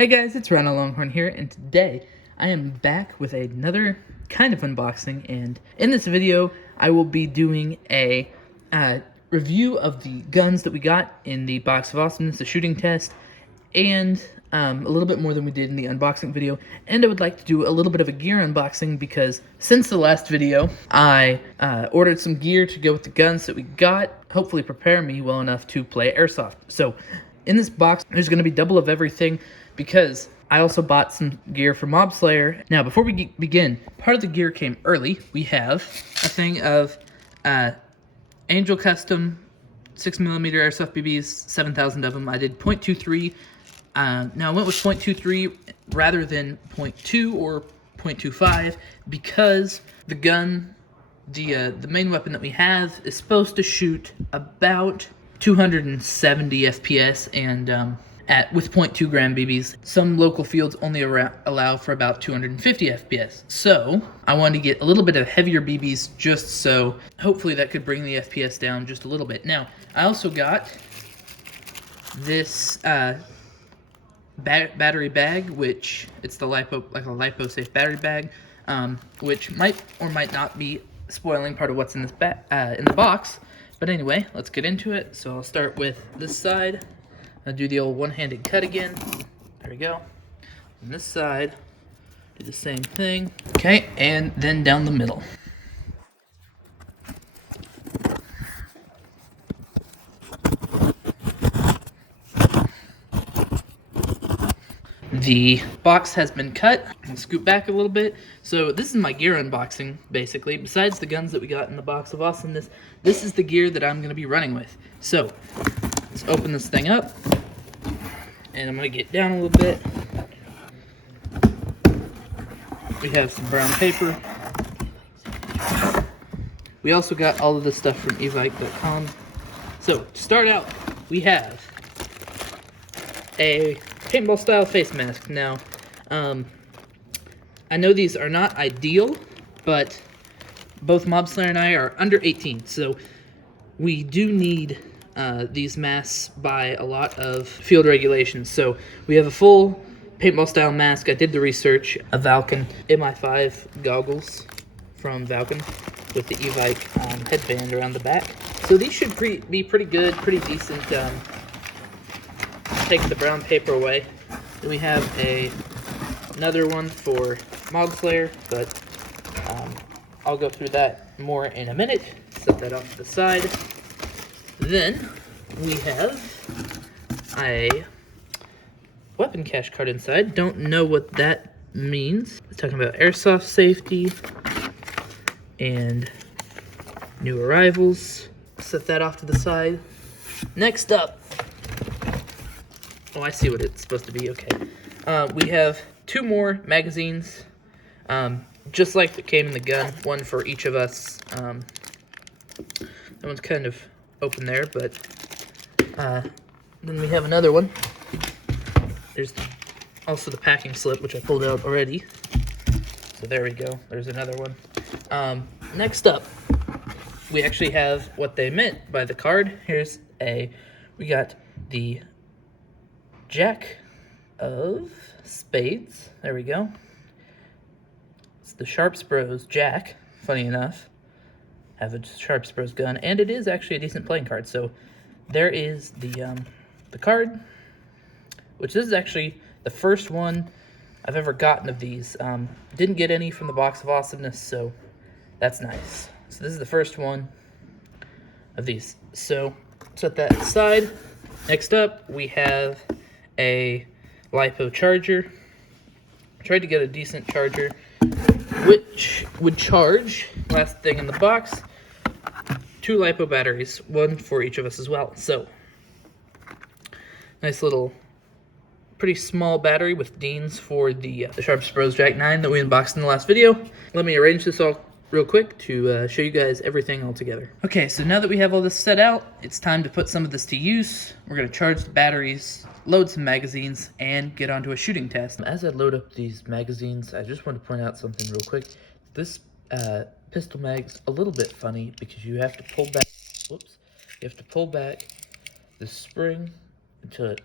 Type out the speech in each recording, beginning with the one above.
Hey guys, it's Rhinolonghorn here, and today I am back with another kind of unboxing, and in this video I will be doing a review of the guns that we got in the Box of Awesomeness, the shooting test, and a little bit more than we did in the unboxing video. And I would like to do a little bit of a gear unboxing because since the last video, I ordered some gear to go with the guns that we got, hopefully prepare me well enough to play Airsoft. So in this box, there's going to be double of everything because I also bought some gear for Mob Slayer. Now, before we begin, part of the gear came early. We have a thing of Angel Custom 6mm Airsoft BBs, 7,000 of them. I did .23. Now, I went with .23 rather than .2 or .25 because the gun, the main weapon that we have, is supposed to shoot about 270 FPS and with .2 gram BBs. Some local fields only allow for about 250 FPS. So I wanted to get a little bit of heavier BBs just so hopefully that could bring the FPS down just a little bit. Now, I also got this battery bag, which it's the lipo safe battery bag, which might or might not be spoiling part of what's in this in the box. But anyway, let's get into it. So I'll start with this side. I'll do the old one-handed cut again. There we go. On this side, do the same thing. Okay, and then down the middle. The box has been cut. I'll scoot back a little bit. So this is my gear unboxing, basically. Besides the guns that we got in the Box of Awesomeness, this is the gear that I'm going to be running with. So let's open this thing up, and I'm going to get down a little bit. We have some brown paper. We also got all of this stuff from Evike.com. So to start out, we have a paintball style face mask. Now, I know these are not ideal, but both Mob Slayer and I are under 18, so we do need these masks by a lot of field regulations. So we have a full paintball style mask. I did the research. A Valken MI5 goggles from Valken with the Evike headband around the back. So these should be pretty good, pretty decent. Take the brown paper away. Then we have another one for Mob Slayer, but I'll go through that more in a minute. Set that off to the side. Then we have a weapon cache card inside. Don't know what that means. It's talking about airsoft safety and new arrivals. Set that off to the side. Next up, oh, I see what it's supposed to be. Okay. We have 2 more magazines, just like that came in the gun, one for each of us. That one's kind of open there, but then we have another one. There's also the packing slip, which I pulled out already. So there we go. There's another one. Next up, we actually have what they meant by the card. We got the Jack of Spades. There we go. It's the Sharps Bros Jack. Funny enough, have a Sharps Bros gun, and it is actually a decent playing card. So there is the card, which this is actually the first one I've ever gotten of these. Didn't get any from the Box of Awesomeness, so that's nice. So this is the first one of these. So set that aside. Next up, we have a LiPo charger. Tried to get a decent charger, which would charge, last thing in the box, 2 LiPo batteries, one for each of us as well. So, nice little, pretty small battery with Deans for the Sharps Bros Jack 9 that we unboxed in the last video. Let me arrange this all real quick to show you guys everything all together. Okay, so now that we have all this set out, it's time to put some of this to use. We're going to charge the batteries, load some magazines, and get onto a shooting test. As I load up these magazines, I just want to point out something real quick. This pistol mag's a little bit funny because you have to pull back, whoops, you have to pull back the spring until it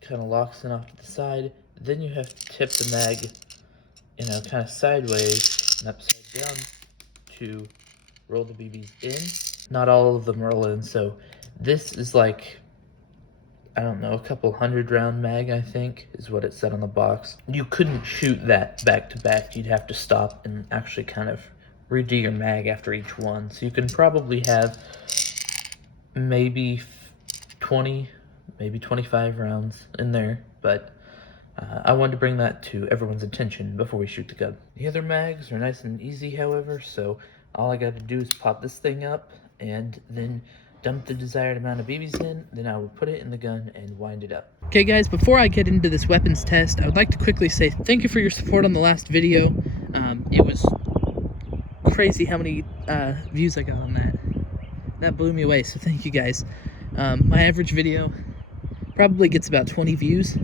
kind of locks in off to the side. Then you have to tip the mag, kind of sideways and upside down to roll the BBs in. Not all of them roll in, so this is like, I don't know, a couple 100-round mag, I think, is what it said on the box. You couldn't shoot that back to back. You'd have to stop and actually kind of redo your mag after each one. So you can probably have maybe 20, maybe 25 rounds in there, but I wanted to bring that to everyone's attention before we shoot the gun. The other mags are nice and easy, however, so all I got to do is pop this thing up and then dump the desired amount of BBs in, then I would put it in the gun and wind it up. Okay guys, before I get into this weapons test, I would like to quickly say thank you for your support on the last video. It was crazy how many views I got on that. That blew me away, so thank you guys. My average video probably gets about 20 views,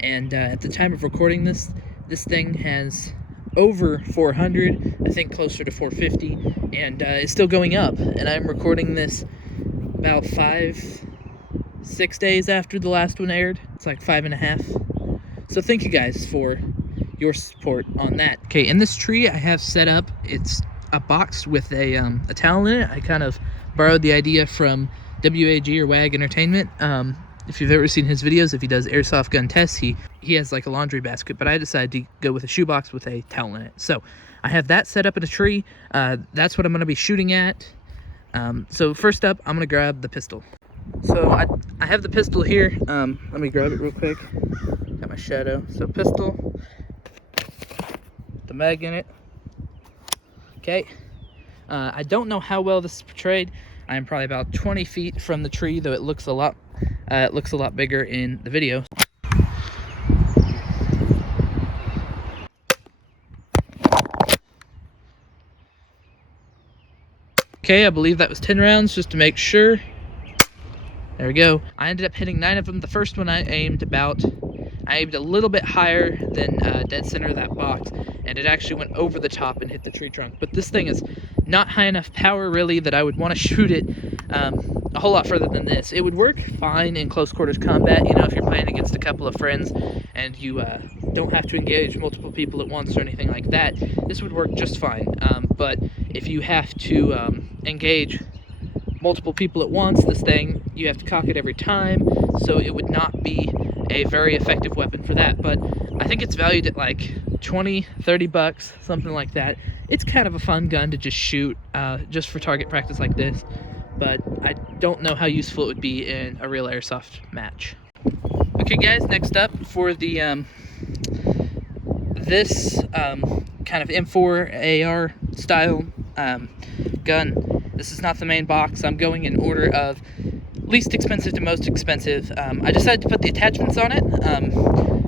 and at the time of recording this thing has over 400, I think closer to 450, and it's still going up, and I'm recording this about 5-6 days after the last one aired. It's like 5.5. So thank you guys for your support on that. Okay, in this tree I have set up, it's a box with a towel in it. I kind of borrowed the idea from WAG or WAG Entertainment. If you've ever seen his videos, if he does airsoft gun tests, he has like a laundry basket, but I decided to go with a shoebox with a towel in it. So I have that set up in a tree. That's what I'm going to be shooting at. So first up, I'm going to grab the pistol. So I have the pistol here. Let me grab it real quick. Got my shadow. So pistol, the mag in it. Okay. I don't know how well this is portrayed. I am probably about 20 feet from the tree, though it looks a lot bigger in the video. Okay, I believe that was 10 rounds, just to make sure. There we go. I ended up hitting 9 of them. The first one I aimed a little bit higher than dead center of that box, and it actually went over the top and hit the tree trunk. But this thing is not high enough power, really, that I would want to shoot it a whole lot further than this. It would work fine in close quarters combat, if you're playing against a couple of friends and you don't have to engage multiple people at once or anything like that. This would work just fine. But if you have to engage multiple people at once, this thing, you have to cock it every time, so it would not be a very effective weapon for that. But I think it's valued at like $20-30, something like that. It's kind of a fun gun to just shoot, just for target practice like this, but I don't know how useful it would be in a real airsoft match. Okay guys, next up for the this kind of M4 AR style gun. This is not the main box. I'm going in order of least expensive to most expensive. I decided to put the attachments on it.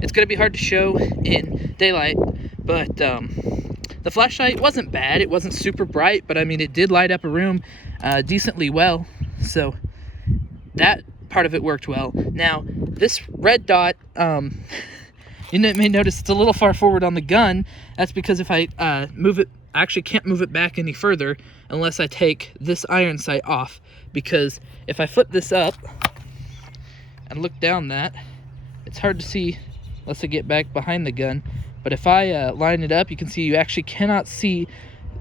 It's going to be hard to show in daylight, but the flashlight wasn't bad. It wasn't super bright, but I mean, it did light up a room decently well, so that part of it worked well. Now, this red dot, you may notice it's a little far forward on the gun. That's because if I move it, I actually can't move it back any further unless I take this iron sight off, because if I flip this up and look down that, it's hard to see unless I get back behind the gun. But if I line it up, you can see you actually cannot see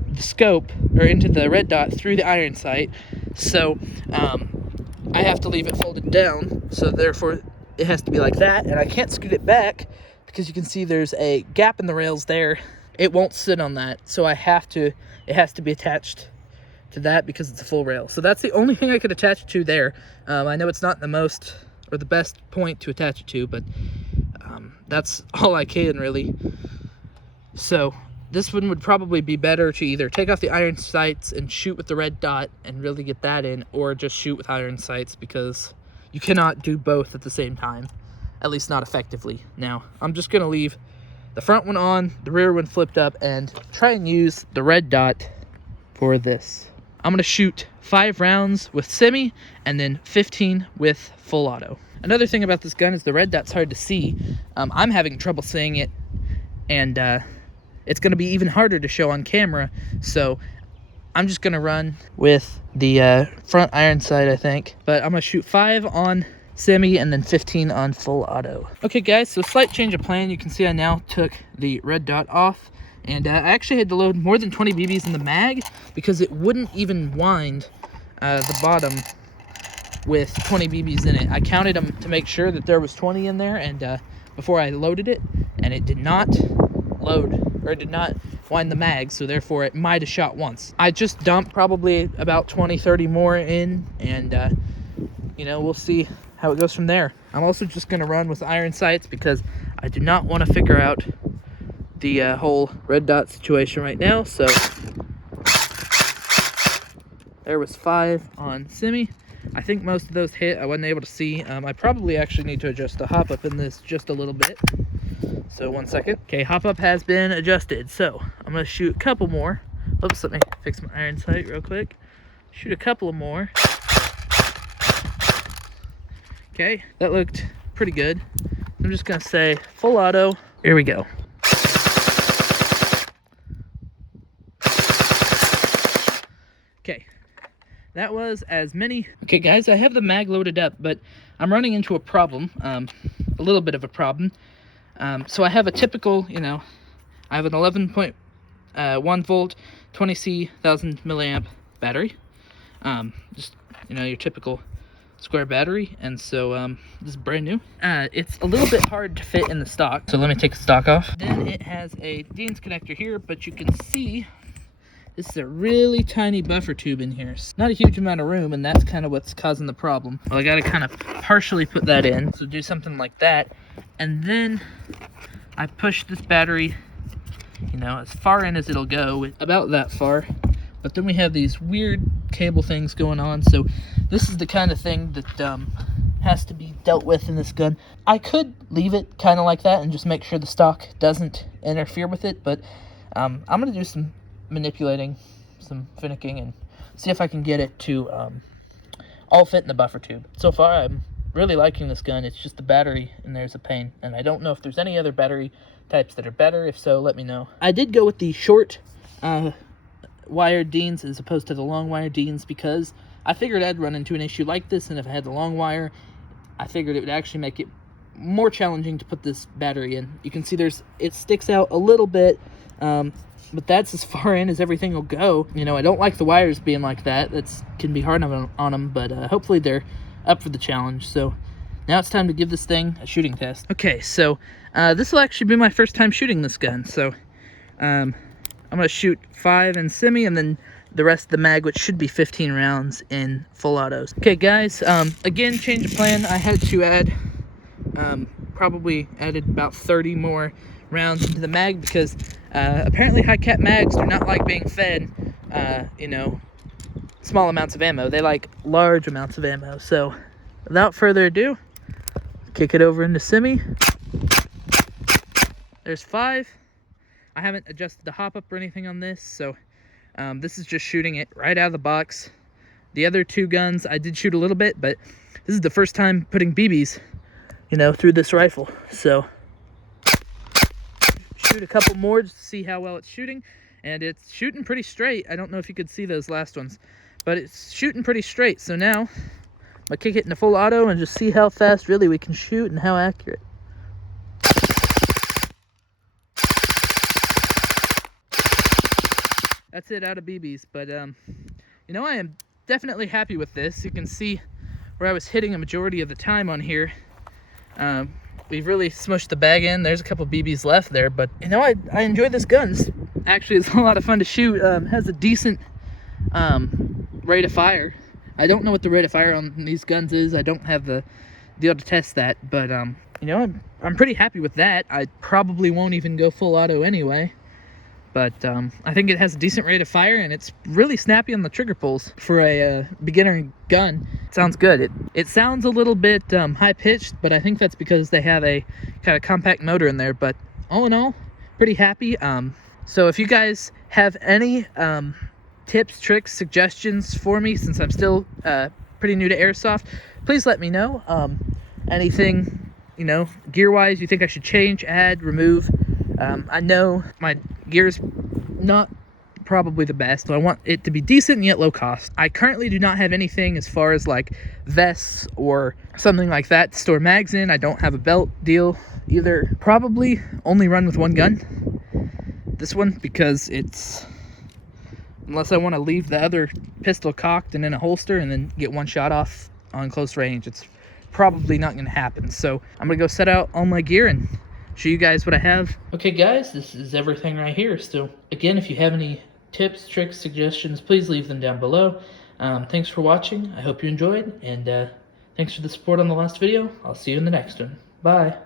the scope or into the red dot through the iron sight. So I have to leave it folded down, so therefore it has to be like that, and I can't scoot it back because you can see there's a gap in the rails there. It won't sit on that, so it has to be attached to that because it's a full rail. So that's the only thing I could attach it to there. I know it's not the most or the best point to attach it to, but that's all I can really. So this one would probably be better to either take off the iron sights and shoot with the red dot and really get that in, or just shoot with iron sights, because you cannot do both at the same time, at least not effectively. Now, I'm just going to leave the front one on, the rear one flipped up, and try and use the red dot for this. I'm going to shoot 5 rounds with semi and then 15 with full auto. Another thing about this gun is the red dot's hard to see. I'm having trouble seeing it, and it's going to be even harder to show on camera, so I'm just going to run with the front iron sight, I think. But I'm going to shoot 5 on semi, and then 15 on full auto. Okay guys, so slight change of plan. You can see I now took the red dot off, and I actually had to load more than 20 BBs in the mag because it wouldn't even wind the bottom with 20 BBs in it. I counted them to make sure that there was 20 in there, and before I loaded it, and it did not load, or it did not wind the mag, so therefore it might have shot once. I just dumped probably about 20-30 more in, and you know, we'll see how it goes from there. I'm also just going to run with iron sights because I do not want to figure out the whole red dot situation right now. So there was 5 on semi. I think most of those hit. I wasn't able to see. I probably actually need to adjust the hop up in this just a little bit. So 1 second. Okay, hop up has been adjusted. So I'm going to shoot a couple more. Oops, let me fix my iron sight real quick. Shoot a couple of more. Okay, that looked pretty good. I'm just gonna say full auto. Here we go. Okay, that was as many. Okay guys, I have the mag loaded up, but I'm running into a problem, a little bit of a problem. So I have a typical, you know, I have an 11.1 volt, 20C, 1000 milliamp battery. Just, you know, your typical square battery, and so this is brand new. It's a little bit hard to fit in the stock, so let me take the stock off. Then it has a Dean's connector here, but you can see this is a really tiny buffer tube in here. It's not a huge amount of room, and that's kind of what's causing the problem. Well, I gotta kind of partially put that in, so do something like that, and then I push this battery, you know, as far in as it'll go, about that far. But then we have these weird cable things going on, so this is the kind of thing that has to be dealt with in this gun. I could leave it kind of like that and just make sure the stock doesn't interfere with it, but I'm going to do some manipulating, some finicking, and see if I can get it to all fit in the buffer tube. So far, I'm really liking this gun. It's just the battery, and there's a pain. And I don't know if there's any other battery types that are better. If so, let me know. I did go with the short wired Deans as opposed to the long wire Deans because I figured I'd run into an issue like this, and if I had the long wire, I figured it would actually make it more challenging to put this battery in. You can see it sticks out a little bit, but that's as far in as everything will go. You know, I don't like the wires being like that. That can be hard on them, but hopefully they're up for the challenge. So now it's time to give this thing a shooting test. Okay, so this will actually be my first time shooting this gun, so I'm going to shoot 5 in semi, and then the rest of the mag, which should be 15 rounds in full autos. Okay, guys, again, change of plan. I had to add, probably added about 30 more rounds into the mag because apparently high-cap mags do not like being fed, you know, small amounts of ammo. They like large amounts of ammo. So without further ado, kick it over into semi. There's 5. I haven't adjusted the hop up or anything on this, so this is just shooting it right out of the box. The other 2 guns I did shoot a little bit, but this is the first time putting BBs, you know, through this rifle. So shoot a couple more just to see how well it's shooting, and it's shooting pretty straight. I don't know if you could see those last ones, but it's shooting pretty straight. So now I'm gonna kick it into full auto and just see how fast really we can shoot and how accurate. That's it out of BBs, but you know, I am definitely happy with this. You can see where I was hitting a majority of the time on here. We've really smushed the bag in. There's a couple BBs left there, but you know, I enjoy this gun. Actually, it's a lot of fun to shoot. Has a decent rate of fire. I don't know what the rate of fire on these guns is. I don't have the deal to test that, but you know, I'm pretty happy with that. I probably won't even go full auto anyway. But I think it has a decent rate of fire, and it's really snappy on the trigger pulls for a beginner gun. It sounds good. It sounds a little bit high-pitched, but I think that's because they have a kind of compact motor in there. But all in all, pretty happy. So if you guys have any tips, tricks, suggestions for me, since I'm still pretty new to Airsoft, please let me know. Anything, you know, gear-wise you think I should change, add, remove. I know my gear's not probably the best. So I want it to be decent and yet low cost. I currently do not have anything as far as like vests or something like that to store mags in. I don't have a belt deal either. Probably only run with one gun, this one, because it's, unless I want to leave the other pistol cocked and in a holster and then get one shot off on close range, it's probably not going to happen. So I'm going to go set out all my gear and show you guys what I have. Okay guys, this is everything right here. So again, if you have any tips, tricks, suggestions, please leave them down below. Thanks for watching. I hope you enjoyed, and thanks for the support on the last video. I'll see you in the next one. Bye.